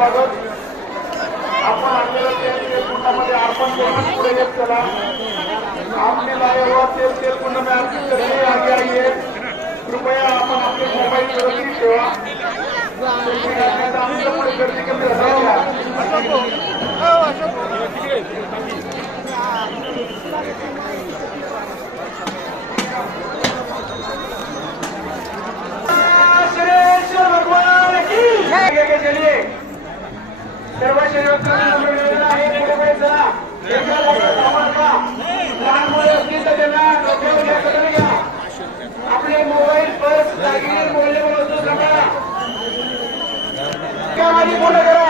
स्वागत. आपण आणलेलं तेल कुंडामध्ये अर्पण करून पुढे येत चला. आपने लाया हुआ तेल कुंड में अर्पित करके आगे आइए. कृपया आपण आपले मोबाईल व्यवस्थित ठेवा. आमच्या पुढे गर्दी कमी चलिए सर्व आपले मोबाईल पर्स दागिने बोलले पूर्ण करा.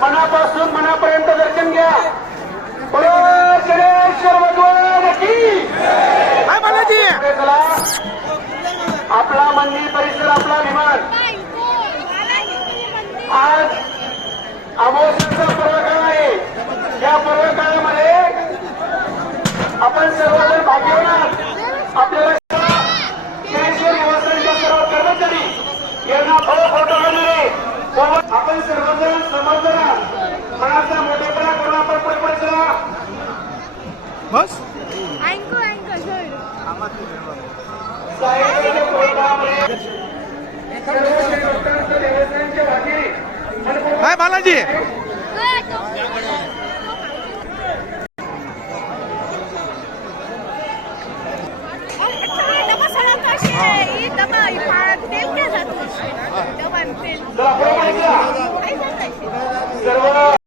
मनापासून मनापर्यंत दर्शन घ्या. आपला मंदिर परिसर आपला विमान. आज अमावस्येचा पर्वकाळ आहे. या पर्वकाळामध्ये आपण सर्वजण भाग्यवान आहात. आपल्याला निवासांच्या सर्व कर्मचारी यांना फोटो काढणारे आपण सर्वजण समजला मनाचा मोठेपणा करून आपण पुढे पडला. बस हाय बालाजी. डबा